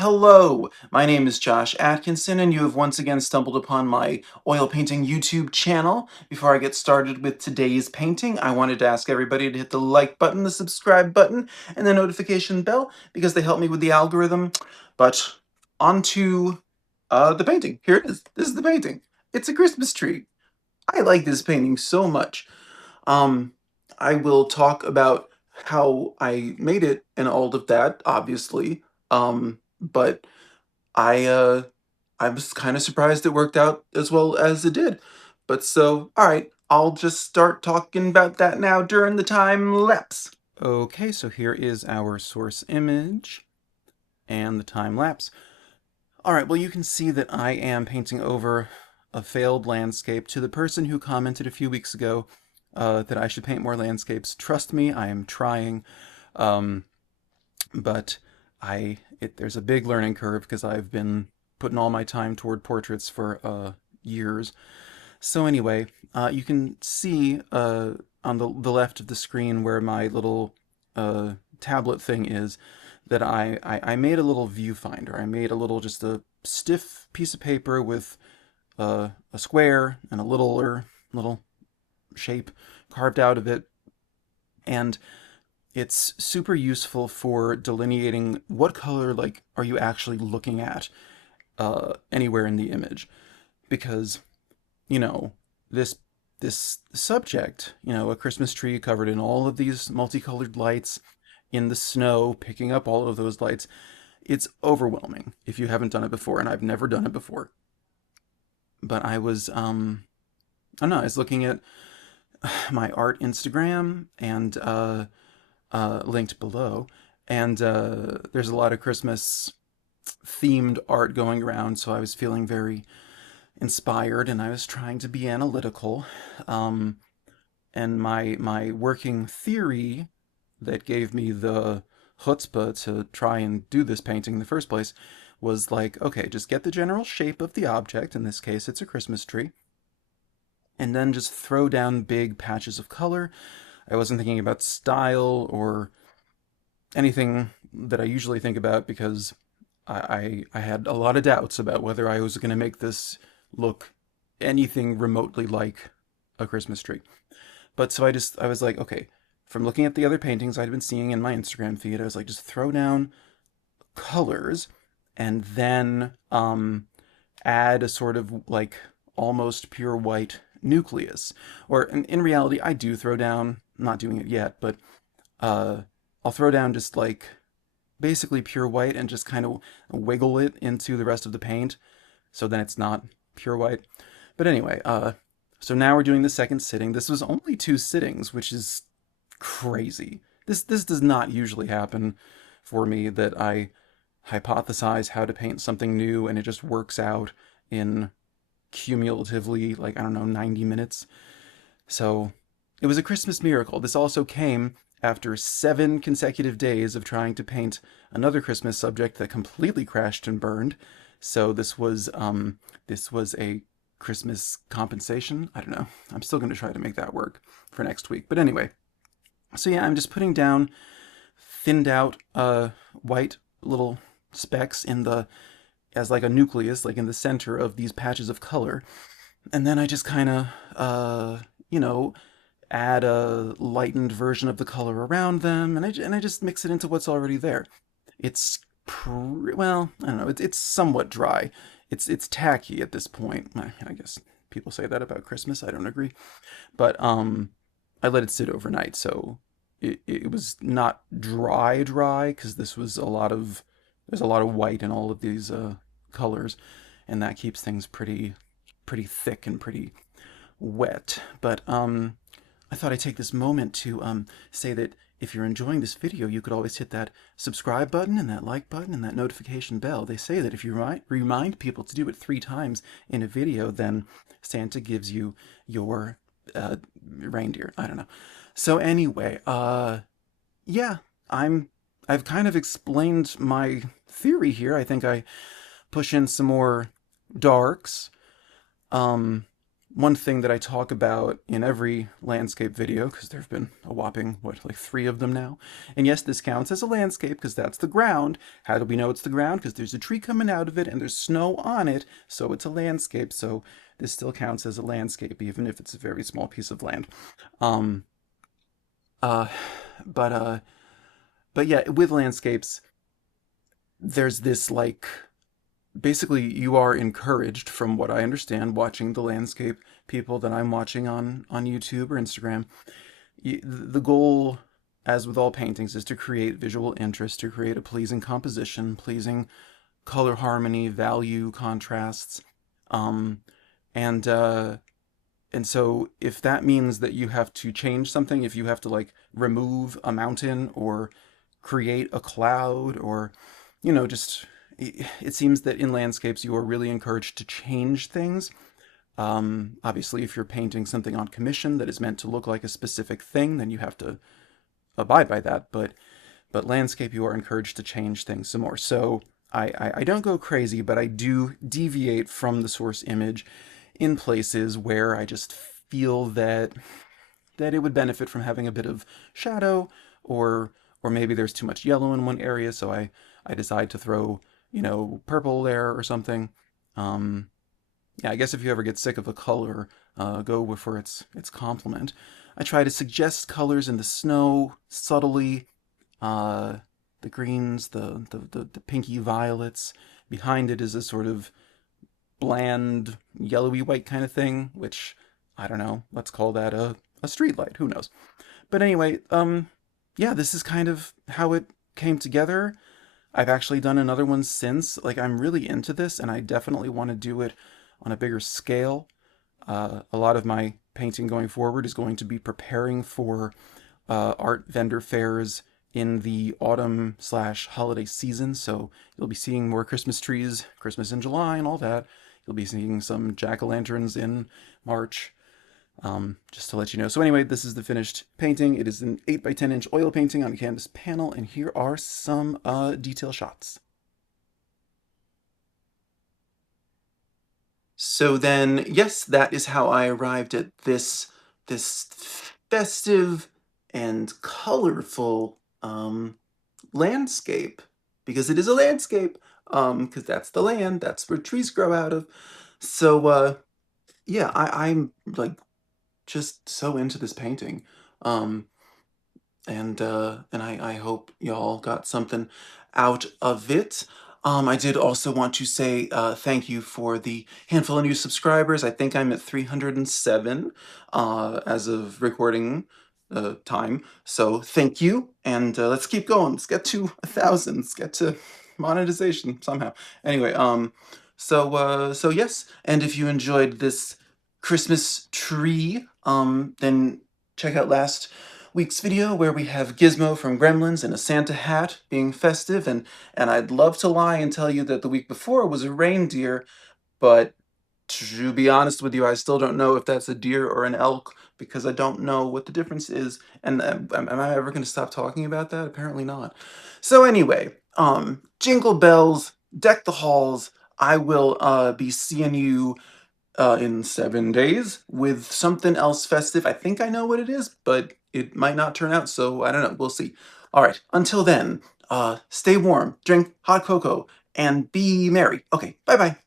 Hello, my name is Josh Atkinson, and you have once again stumbled upon my oil painting YouTube channel. Before I get started with today's painting, I wanted to ask everybody to hit the like button, the subscribe button, and the notification bell, because they help me with the algorithm. But on to the painting. Here it is. This is the painting. It's a Christmas tree. I like this painting so much. Um, I will talk about how I made it and all of that, obviously. But I uh I was kind of surprised it worked out as well as it did. But so, all right, I'll just start talking about that now during the time lapse. Okay, so here is our source image and the time lapse. All right, well, you can see that I am painting over a failed landscape. To the person who commented a few weeks ago that I should paint more landscapes, trust me, I am trying. Um, but there's a big learning curve because I've been putting all my time toward portraits for years. So anyway, you can see on the left of the screen where my little tablet thing is that I made a little viewfinder. I made a little, just a stiff piece of paper with a square and a little shape carved out of it. And it's super useful for delineating what color, like, are you actually looking at anywhere in the image. Because, you know, this this subject, a Christmas tree covered in all of these multicolored lights, in the snow, picking up all of those lights, it's overwhelming if you haven't done it before, and I've never done it before. But I don't know, I was looking at my art Instagram and linked below, and there's a lot of Christmas themed art going around, so I was feeling very inspired, and I was trying to be analytical. And my working theory that gave me the chutzpah to try and do this painting in the first place was like, okay, just get the general shape of the object. In this case, it's a Christmas tree, and then just throw down big patches of color. I wasn't thinking about style or anything that I usually think about because I had a lot of doubts about whether I was going to make this look anything remotely like a Christmas tree. But so I was like, okay, from looking at the other paintings I'd been seeing in my Instagram feed, I was like, just throw down colors and then add a sort of like almost pure white nucleus. Or in reality, I do throw down, I'm not doing it yet, but uh, I'll throw down just like basically pure white and just kind of wiggle it into the rest of the paint so then it's not pure white. But anyway, so now we're doing the second sitting. This was only 2 sittings, which is crazy. This does not usually happen for me, that I hypothesize how to paint something new and it just works out in cumulatively, like, I don't know, 90 minutes. So it was a Christmas miracle. This also came after 7 consecutive days of trying to paint another Christmas subject that completely crashed and burned. So this was a Christmas compensation. I don't know. I'm still going to try to make that work for next week. But anyway, so yeah, I'm just putting down thinned out white little specks in the as like a nucleus, like in the center of these patches of color. And then I just kind of you know, add a lightened version of the color around them, and I just mix it into what's already there. It's well, I don't know. It's somewhat dry. It's tacky at this point. I guess people say that about Christmas. I don't agree, but I let it sit overnight, so it was not dry because this was a lot of there's a lot of white in all of these colors, and that keeps things pretty thick and pretty wet. But I thought I'd take this moment to say that if you're enjoying this video, you could always hit that subscribe button and that like button and that notification bell. They say that if you remind people to do it 3 times in a video, then Santa gives you your reindeer. I don't know. So anyway, yeah, I've kind of explained my theory here. I think I push in some more darks. Um, one thing that I talk about in every landscape video, because there have been a whopping, what, like 3 of them now. And yes, this counts as a landscape because that's the ground. How do we know it's the ground? Because there's a tree coming out of it and there's snow on it, so it's a landscape. So this still counts as a landscape, even if it's a very small piece of land. Um, uh, but uh, but yeah, with landscapes, there's this like basically you are encouraged, from what I understand, watching the landscape people that I'm watching on YouTube or Instagram. The goal, as with all paintings, is to create visual interest, to create a pleasing composition, pleasing color harmony, value, contrasts. Um, and and so if that means that you have to change something, if you have to like remove a mountain or create a cloud or, just it seems that in landscapes you are really encouraged to change things. Obviously, if you're painting something on commission that is meant to look like a specific thing, then you have to abide by that. But landscape, you are encouraged to change things some more. So I don't go crazy, but I do deviate from the source image in places where I just feel that it would benefit from having a bit of shadow, or maybe there's too much yellow in one area, so I decide to throw, purple there or something. Um, yeah, I guess if you ever get sick of a color, go for its complement. I try to suggest colors in the snow subtly, uh, the greens, the pinky violets. Behind it is a sort of bland, yellowy white kind of thing, which, I don't know, let's call that a street light, who knows. But anyway, yeah, this is kind of how it came together. I've actually done another one since. Like, I'm really into this, and I definitely want to do it on a bigger scale. A lot of my painting going forward is going to be preparing for art vendor fairs in the autumn/holiday season. So you'll be seeing more Christmas trees, Christmas in July, and all that. You'll be seeing some jack-o'-lanterns in March, just to let you know. So anyway, this is the finished painting. It is an 8 by 10 inch oil painting on a canvas panel, and here are some detail shots. So then, yes, that is how I arrived at this festive and colorful landscape, because it is a landscape, because that's the land, that's where trees grow out of. So yeah, I'm like just so into this painting. Um, and I hope y'all got something out of it. I did also want to say thank you for the handful of new subscribers. I think I'm at 307 as of recording time. So thank you, and let's keep going. Let's get to 1,000. Let's get to monetization somehow. Anyway, so yes, and if you enjoyed this Christmas tree, then check out last week's video where we have Gizmo from Gremlins in a Santa hat being festive, and I'd love to lie and tell you that the week before was a reindeer, but to be honest with you, I still don't know if that's a deer or an elk, because I don't know what the difference is, and am I ever going to stop talking about that? Apparently not. So anyway, jingle bells, deck the halls. I will be seeing you in 7 days with something else festive. I think I know what it is, but it might not turn out, so I don't know. We'll see. All right, until then, stay warm, drink hot cocoa, and be merry. Okay, bye-bye.